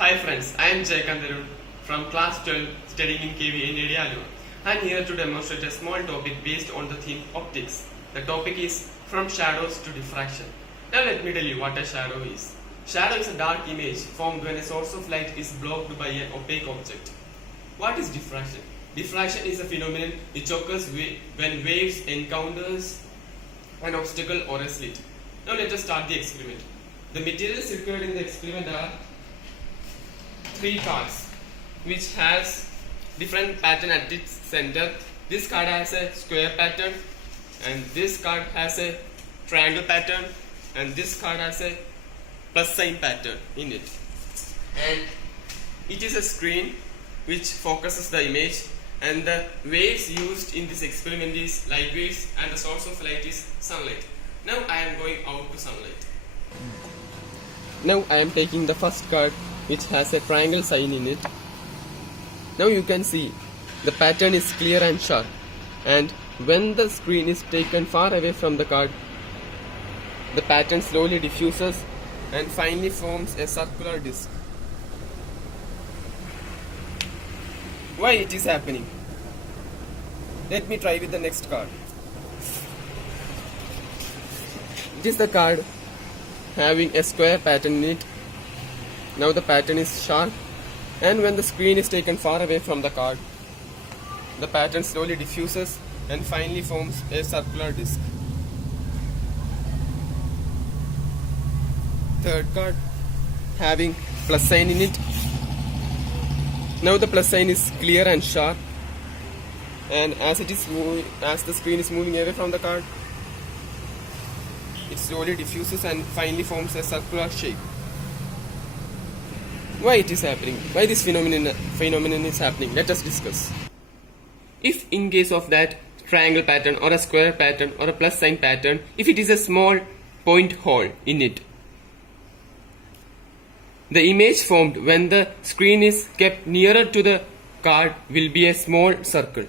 Hi friends, I am Jayakanth Arun from class 12 studying in KV in Area. I am here to demonstrate a small topic based on the theme optics. The topic is from shadows to diffraction. Now let me tell you what a shadow is. Shadow is a dark image formed when a source of light is blocked by an opaque object. What is diffraction? Diffraction is a phenomenon which occurs when waves encounters an obstacle or a slit. Now let us start the experiment. The materials required in the experiment are 3 cards which has different pattern at its center. This card has a square pattern, and this card has a triangle pattern, and this card has a plus sign pattern in it. And it is a screen which focuses the image, and the waves used in this experiment is light waves, and the source of light is sunlight. Now I am going out to sunlight. Now I am taking the first card which has a triangle sign in it. Now you can see the pattern is clear and sharp, and when the screen is taken far away from the card, the pattern slowly diffuses and finally forms a circular disc. Why it is happening? Let me try with the next card. It is the card having a square pattern in it. Now the pattern is sharp, and when the screen is taken far away from the card, the pattern slowly diffuses and finally forms a circular disc. Third card having plus sign in it. Now the plus sign is clear and sharp, and as the screen is moving away from the card, it slowly diffuses and finally forms a circular shape. Why it is happening? Why this phenomenon is happening? Let us discuss. If in case of that triangle pattern or a square pattern or a plus sign pattern, if it is a small point hole in it, the image formed when the screen is kept nearer to the card will be a small circle,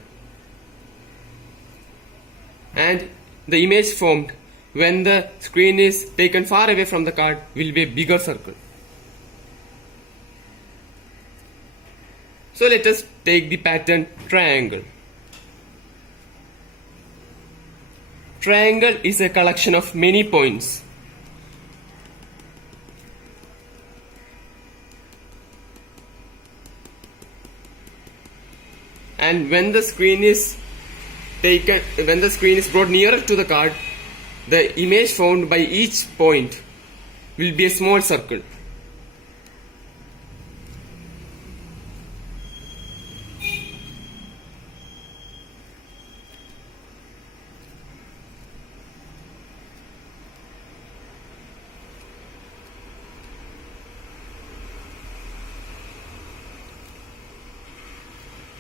and the image formed when the screen is taken far away from the card will be a bigger circle. So let us take the pattern triangle. Triangle is a collection of many points. And when the screen is brought nearer to the card, the image formed by each point will be a small circle.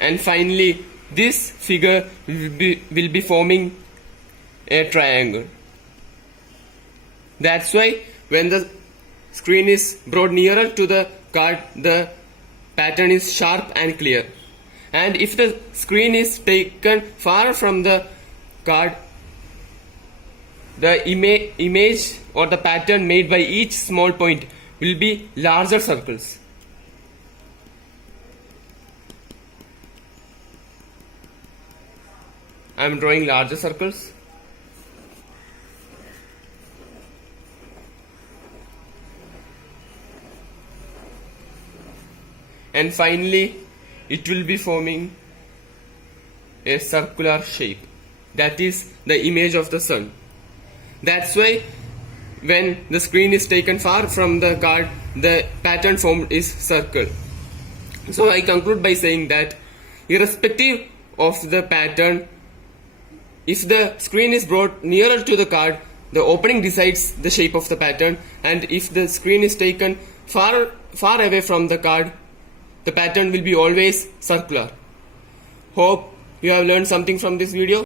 And finally, this figure will be forming a triangle. That's why when the screen is brought nearer to the card, the pattern is sharp and clear. And if the screen is taken far from the card, the image or the pattern made by each small point will be larger circles. I am drawing larger circles. And finally, it will be forming a circular shape. That is the image of the sun. That's why when the screen is taken far from the card, the pattern formed is circle. So I conclude by saying that irrespective of the pattern, if the screen is brought nearer to the card, the opening decides the shape of the pattern, and if the screen is taken far away from the card, the pattern will be always circular. Hope you have learned something from this video.